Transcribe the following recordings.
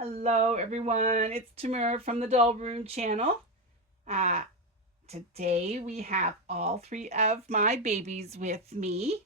Hello, everyone. It's Tamara from the Doll Room channel. Uh, Today we have all three of my babies with me.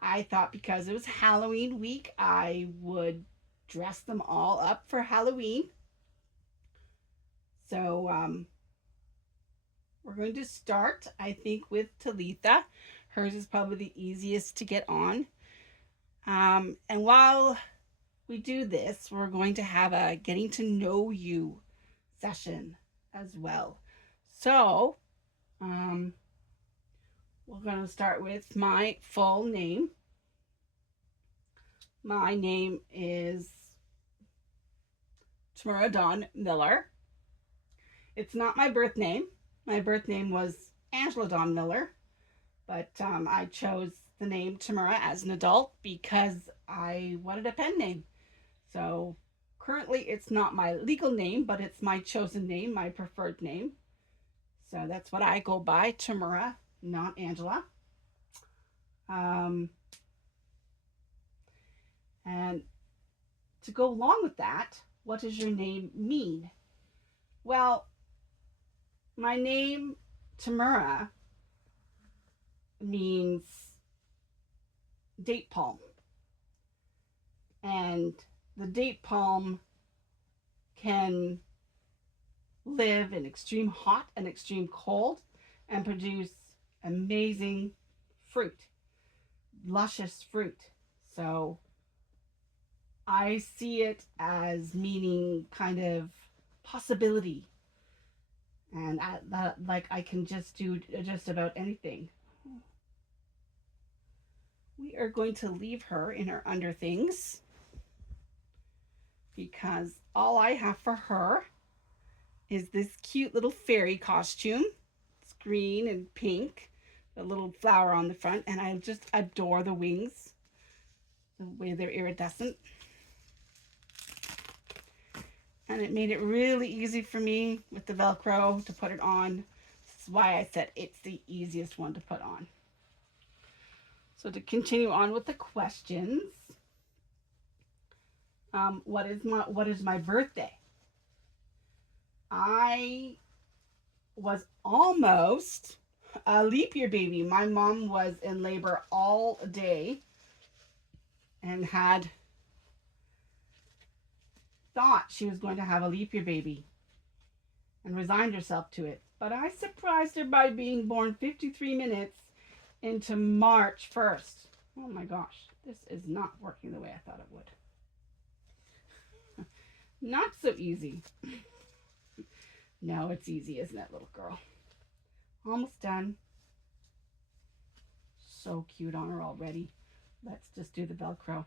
I thought because it was Halloween week, I would dress them all up for Halloween. So we're going to start, I think, with Talitha. Hers is probably the easiest to get on. And while we do this, we're going to have a getting to know you session as well. So, um, we're going to start with my full name. My name is Tamara Dawn Miller. It's not my birth name. My birth name was Angela Dawn Miller, but I chose the name Tamara as an adult because I wanted a pen name. So currently it's not my legal name, but it's my chosen name, my preferred name. So that's what I go by, Tamara, not Angela. Um, and to go along with that, what does your name mean? Well, my name, Tamara, means date palm. And the date palm can live in extreme hot and extreme cold and produce amazing fruit, luscious fruit. So I see it as meaning kind of possibility, and like I can just do just about anything. We are going to leave her in her under things because all I have for her is this cute little fairy costume. It's green and pink, a little flower on the front, and I just adore the wings, the way they're iridescent. And it made it really easy for me with the Velcro to put it on. This is why I said it's the easiest one to put on. So to continue on with the questions, what is my birthday? I was almost a leap year baby. My mom was in labor all day and had thought she was going to have a leap year baby and resigned herself to it. But I surprised her by being born 53 minutes into March 1st. Oh my gosh, this is not working the way I thought it would. Not so easy. No, it's easy, isn't it, little girl? Almost done. So cute on her already. Let's just do the Velcro.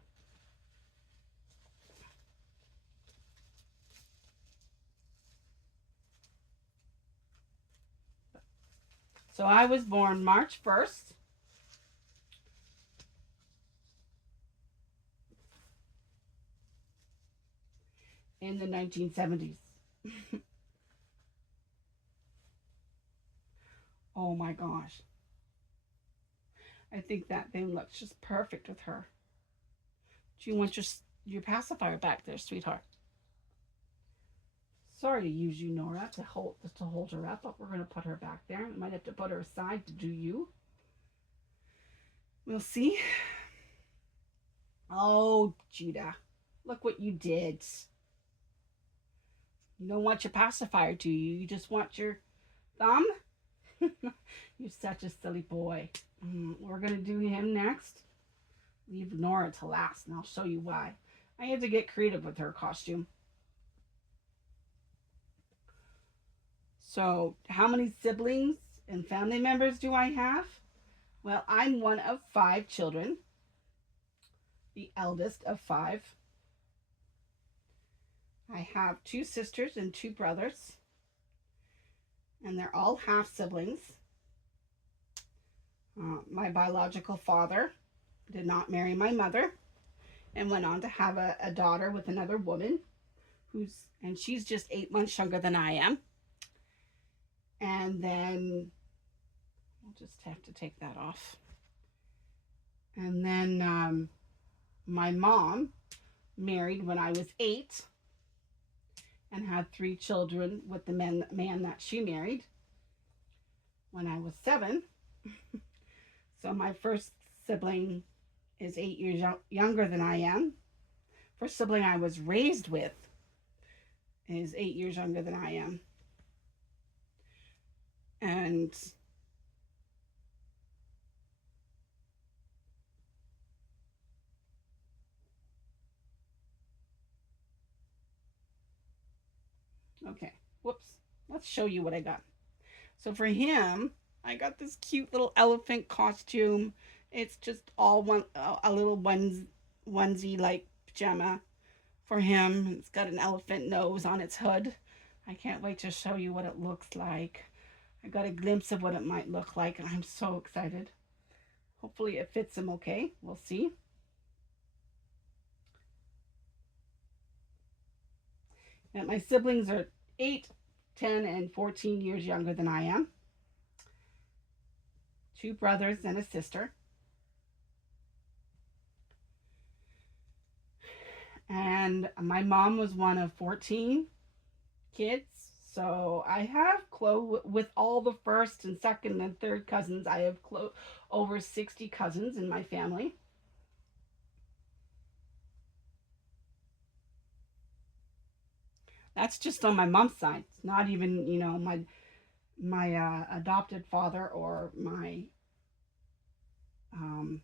So I was born March 1st. In the 1970s. Oh my gosh. I think that thing looks just perfect with her. Do you want your pacifier back there, sweetheart? Sorry to use you, Nora, to hold her up, but we're gonna put her back there. We might have to put her aside to do you. We'll see. Oh, Judah, look what you did. You don't want your pacifier, do you? You just want your thumb? You're such a silly boy. We're gonna do him next. Leave Nora to last, and I'll show you why. I had to get creative with her costume. So, how many siblings and family members do I have? Well, I'm one of five children, the eldest of five. I have two sisters and two brothers, and they're all half siblings. My biological father did not marry my mother and went on to have a daughter with another woman and she's just 8 months younger than I am. And then I'll just have to take that off. And then my mom married when I was 8 and had 3 children with the man that she married when I was 7. So my first sibling is 8 years younger than I am. First sibling I was raised with is 8 years younger than I am. And okay, whoops. Let's show you what I got. So for him, I got this cute little elephant costume. It's just all one a little onesie like pajama for him. It's got an elephant nose on its hood. I can't wait to show you what it looks like. I got a glimpse of what it might look like, and I'm so excited. Hopefully it fits him okay. We'll see. And my siblings are 8, 10, and 14 years younger than I am. 2 brothers and a sister. And my mom was one of 14 kids. So I have with all the first and second and third cousins, I have over 60 cousins in my family. That's just on my mom's side. It's not even, my adopted father or my um,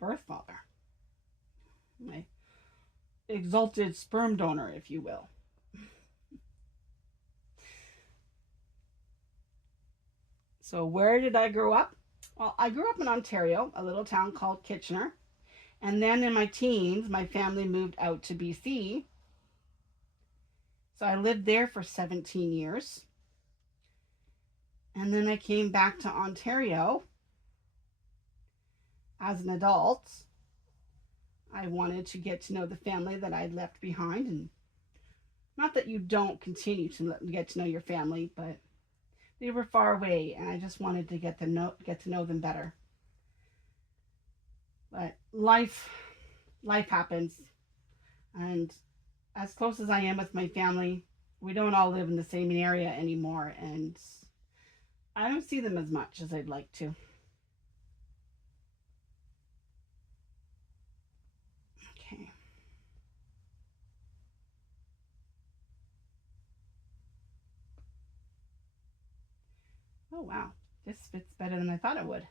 birth father, my exalted sperm donor, if you will. So where did I grow up? Well, I grew up in Ontario, a little town called Kitchener. And then in my teens, my family moved out to BC. So I lived there for 17 years. And then I came back to Ontario as an adult. I wanted to get to know the family that I'd left behind. And not that you don't continue to get to know your family, but they were far away, and I just wanted to get to know them better. But life happens, and as close as I am with my family, we don't all live in the same area anymore, and I don't see them as much as I'd like to. Okay. Oh wow, this fits better than I thought it would.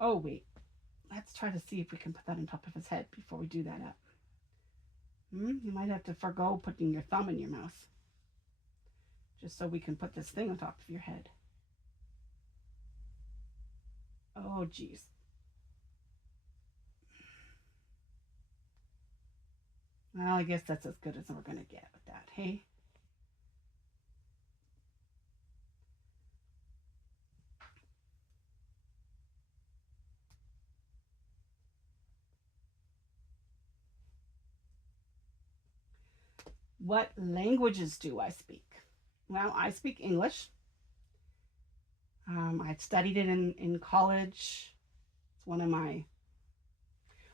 Oh wait, let's try to see if we can put that on top of his head before we do that up. You might have to forego putting your thumb in your mouth, just so we can put this thing on top of your head. Oh geez. Well, I guess that's as good as we're gonna get with that, hey? What languages do I speak? Well, I speak English. I studied it in college. It's one of my,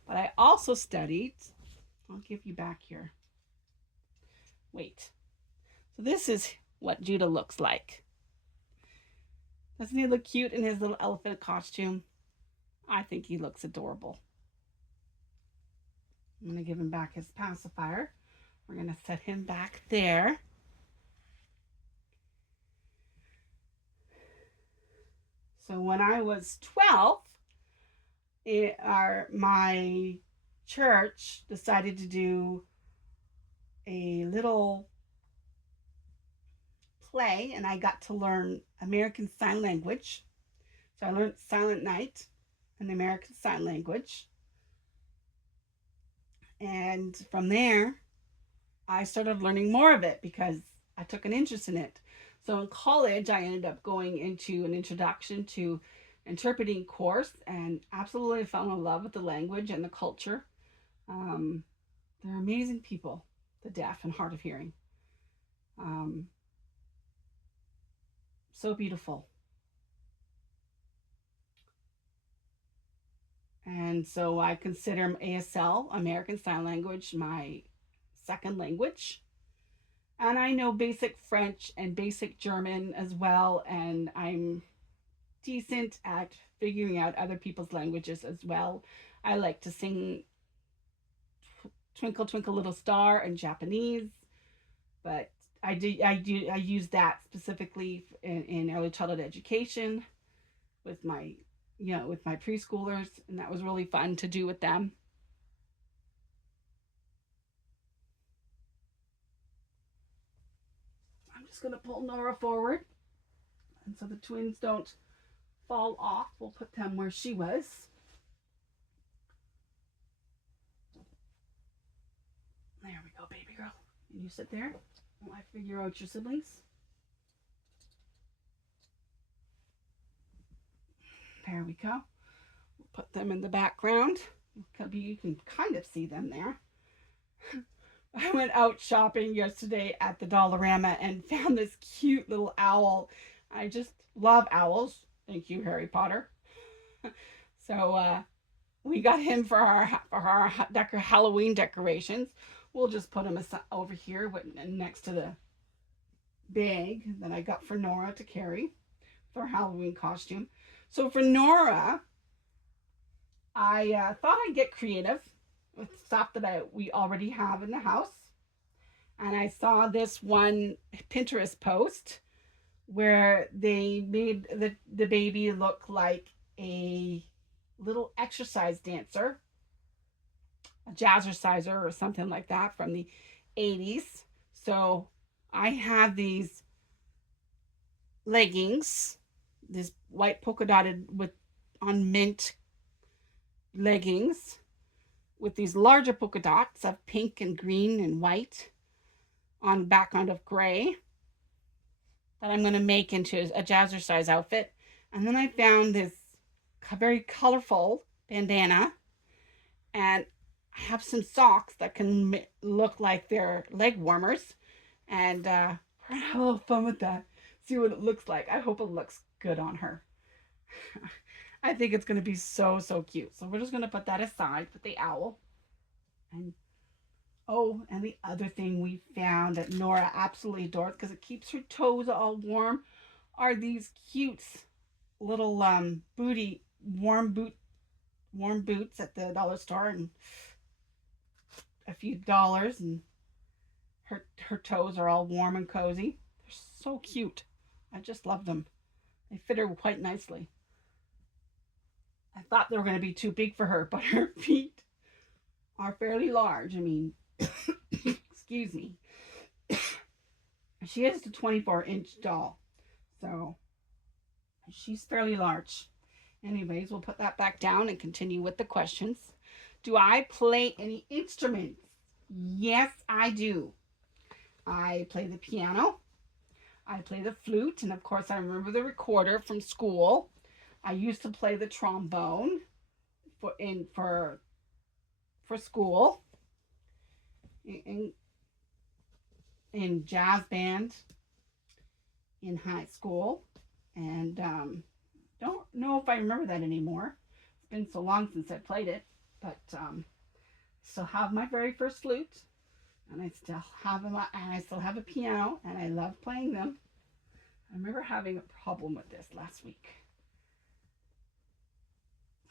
but I also studied, I'll give you back here. Wait. So this is what Judah looks like. Doesn't he look cute in his little elephant costume? I think he looks adorable. I'm going to give him back his pacifier. We're going to set him back there. So when I was 12, my church decided to do a little play, and I got to learn American Sign Language. So I learned Silent Night and American Sign Language. And from there, I started learning more of it because I took an interest in it. So in college, I ended up going into an introduction to interpreting course and absolutely fell in love with the language and the culture. Um, they're amazing people, the deaf and hard of hearing. Um, so beautiful. And so I consider ASL, American Sign Language, my second language. And I know basic French and basic German as well. And I'm decent at figuring out other people's languages as well. I like to sing Twinkle Twinkle Little Star in Japanese, but I use that specifically in early childhood education with my with my preschoolers, and that was really fun to do with them. I'm just gonna pull Nora forward, and so the twins don't fall off. We'll put them where she was. There we go, baby girl. And you sit there while I figure out your siblings. There we go. We'll put them in the background. You can kind of see them there. I went out shopping yesterday at the Dollarama and found this cute little owl. I just love owls. Thank you, Harry Potter. So we got him for our Halloween decorations. We'll just put him over here next to the bag that I got for Nora to carry for Halloween costume. So for Nora, I thought I'd get creative with stuff that we already have in the house. And I saw this one Pinterest post where they made the baby look like a little exercise dancer, a jazzerciser or something like that from the 80s. So I have these leggings, this white polka dotted with on mint leggings with these larger polka dots of pink and green and white on background of gray that I'm going to make into a jazzercise outfit. And then I found this very colorful bandana, and I have some socks that can look like they're leg warmers. And we're going to have a little fun with that. See what it looks like. I hope it looks good on her. I think it's going to be so, so cute. So we're just going to put that aside with the owl. And oh, and the other thing we found that Nora absolutely adores because it keeps her toes all warm are these cute little booty warm boots at the dollar store, and a few dollars, and her toes are all warm and cozy. They're so cute. I just love them. They fit her quite nicely. I thought they were going to be too big for her, but her feet are fairly large. I mean, excuse me. She is a 24-inch doll, so she's fairly large. Anyways, we'll put that back down and continue with the questions. Do I play any instruments? Yes, I do. I play the piano. I play the flute, and of course, I remember the recorder from school. I used to play the trombone for school in jazz band in high school, and don't know if I remember that anymore. It's been so long since I played it, but still have my very first flute, and I still have a piano, and I love playing them. I remember having a problem with this last week.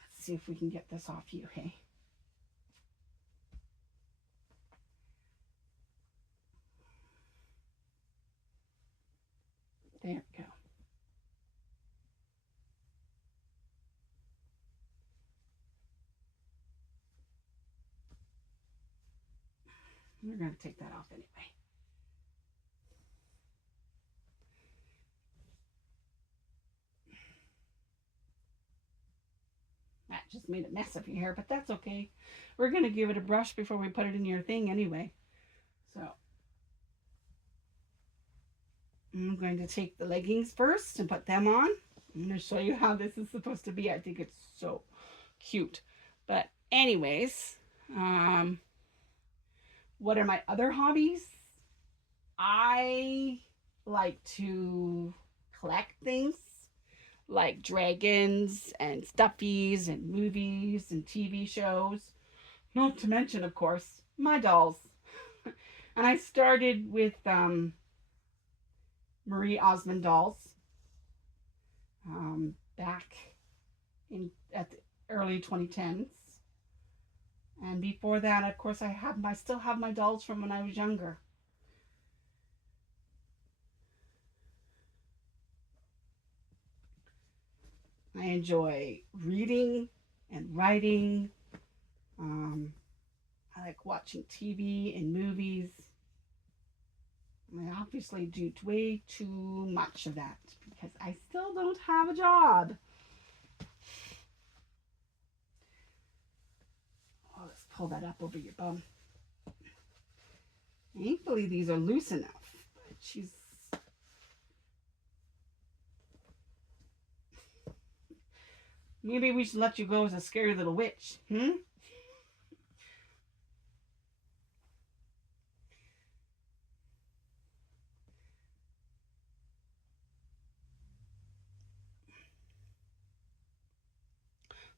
Let's see if we can get this off you, hey? There we go. We're going to take that off anyway. That just made a mess of your hair, but that's okay. We're going to give it a brush before we put it in your thing anyway. So I'm going to take the leggings first and put them on. I'm going to show you how this is supposed to be. I think it's so cute. But anyways, what are my other hobbies? I like to collect things like dragons and stuffies and movies and TV shows. Not to mention, of course, my dolls. And I started with Marie Osmond dolls back in at the early 2010s. And before that, of course, I still have my dolls from when I was younger. I enjoy reading and writing. Um, I like watching TV and movies. I obviously do way too much of that because I still don't have a job. Oh, let's pull that up over your bum. Thankfully, these are loose enough. But she's. Maybe we should let you go as a scary little witch.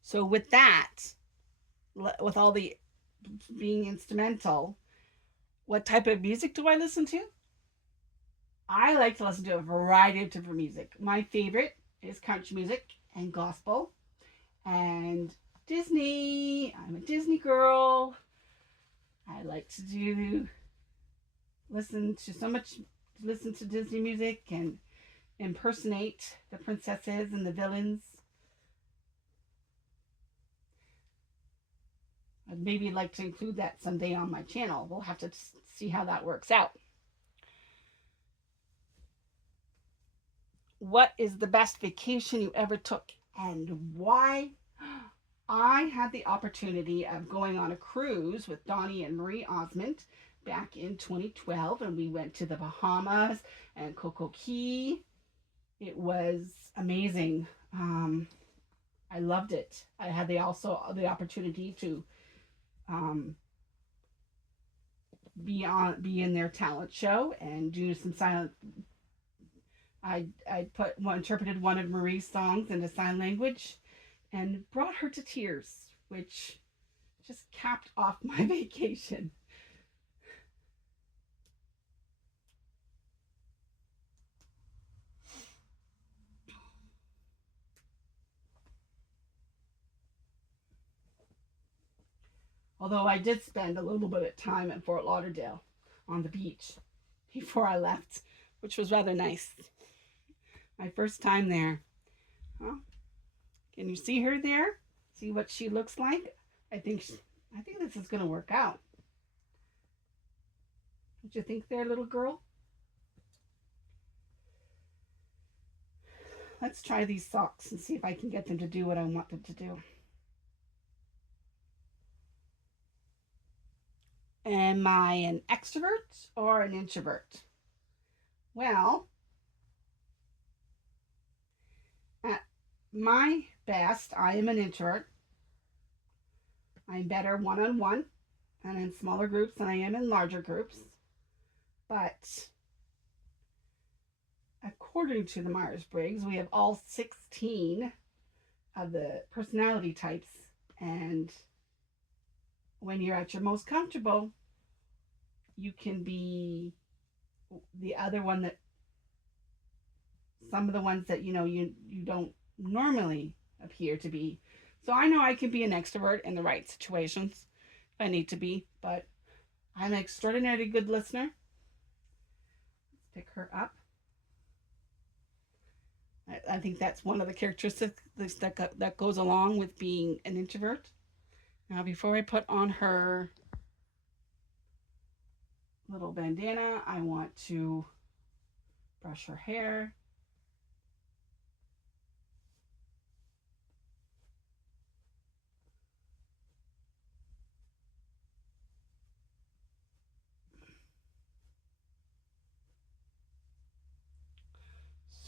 So with that, with all the being instrumental, what type of music do I listen to? I like to listen to a variety of different music. My favorite is country music and gospel and Disney. I'm a Disney girl. I like to listen to Disney music and impersonate the princesses and the villains. I'd maybe like to include that someday on my channel. We'll have to see how that works out. What is the best vacation you ever took and why? I had the opportunity of going on a cruise with Donnie and Marie Osmond back in 2012, and we went to the Bahamas and Coco Key. It was amazing. I loved it. I had also the opportunity to be in their talent show and do some silent. I interpreted one of Marie's songs into sign language and brought her to tears, which just capped off my vacation. Although I did spend a little bit of time at Fort Lauderdale on the beach before I left, which was rather nice. My first time there. Huh? Can you see her there? See what she looks like? I think this is going to work out. Don't you think there, little girl? Let's try these socks and see if I can get them to do what I want them to do. Am I an extrovert or an introvert? Well, at my best, I am an introvert. I'm better one on one and in smaller groups than I am in larger groups. But according to the Myers Briggs, we have all 16 of the personality types. And when you're at your most comfortable, you can be the other one that some of the ones that you don't normally appear to be. So I know I can be an extrovert in the right situations if I need to be, but I'm an extraordinarily good listener. Let's pick her up. I think that's one of the characteristics that goes along with being an introvert. Now, before I put on her little bandana, I want to brush her hair.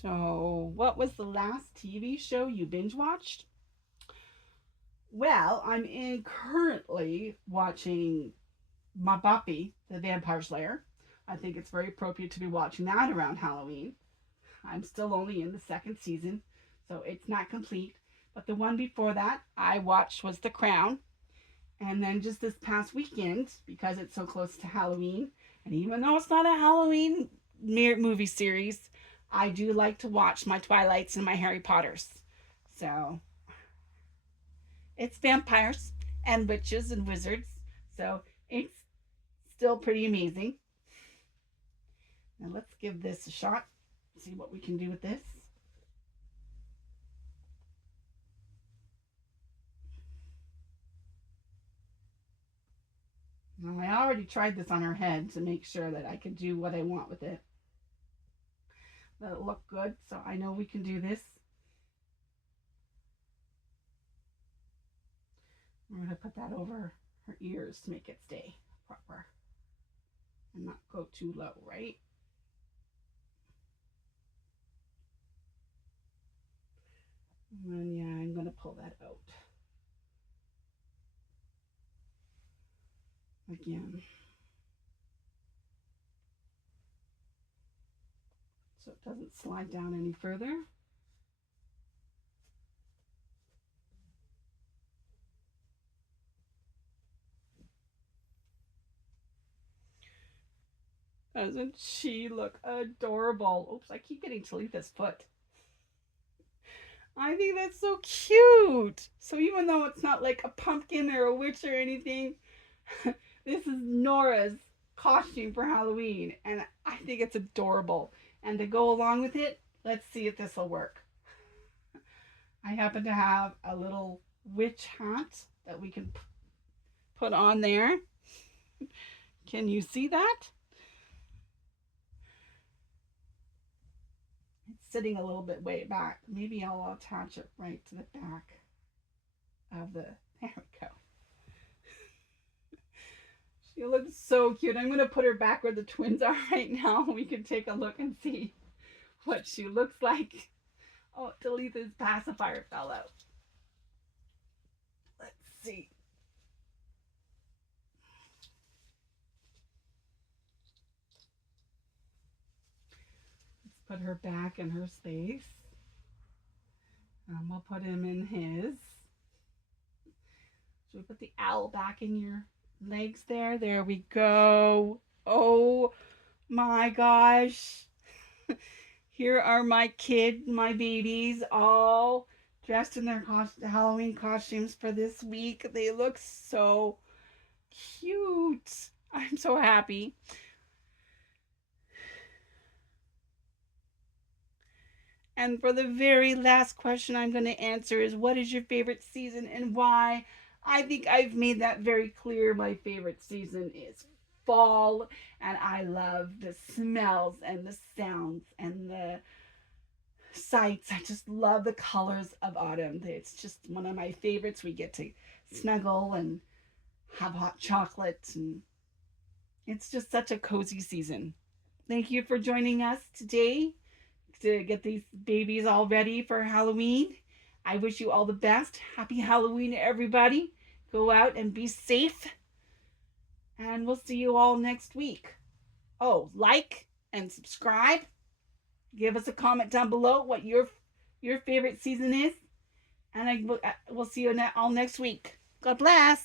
So, what was the last TV show you binge watched? Well, I'm currently watching Buffy, the Vampire Slayer. I think it's very appropriate to be watching that around Halloween. I'm still only in the second season, So it's not complete. But the one before that I watched was The Crown. And then just this past weekend, because it's so close to Halloween, and even though it's not a Halloween movie series, I do like to watch my Twilights and my Harry Potters. So it's vampires and witches and wizards. So it's still pretty amazing. Now let's give this a shot, see what we can do with this. Now, I already tried this on her head to make sure that I could do what I want with it. Let it look good, so I know we can do this. I'm going to put that over her ears to make it stay proper and not go too low, right? And yeah, I'm going to pull that out. Again. So it doesn't slide down any further. Doesn't she look adorable? Oops, I keep getting Talitha's foot. I think that's so cute. So even though it's not like a pumpkin or a witch or anything, this is Nora's costume for Halloween, and I think it's adorable. And to go along with it, let's see if this will work. I happen to have a little witch hat that we can put on there. Can you see that? It's sitting a little bit way back. Maybe I'll attach it right to the back of the, there we go. She looks so cute. I'm going to put her back where the twins are right now. We can take a look and see what she looks like. Oh, Talitha's pacifier fell out. Let's see. Let's put her back in her space. And we'll put him in his. Should we put the owl back in your legs there? There we go. Oh my gosh. Here are my babies, all dressed in their Halloween costumes for this week. They look so cute. I'm so happy. And for the very last question I'm going to answer is, what is your favorite season and why? I think I've made that very clear. My favorite season is fall, and I love the smells and the sounds and the sights. I just love the colors of autumn. It's just one of my favorites. We get to snuggle and have hot chocolate, and it's just such a cozy season. Thank you for joining us today to get these babies all ready for Halloween. I wish you all the best. Happy Halloween, everybody. Go out and be safe. And we'll see you all next week. Oh, like and subscribe. Give us a comment down below what your favorite season is. And we'll see you all next week. God bless.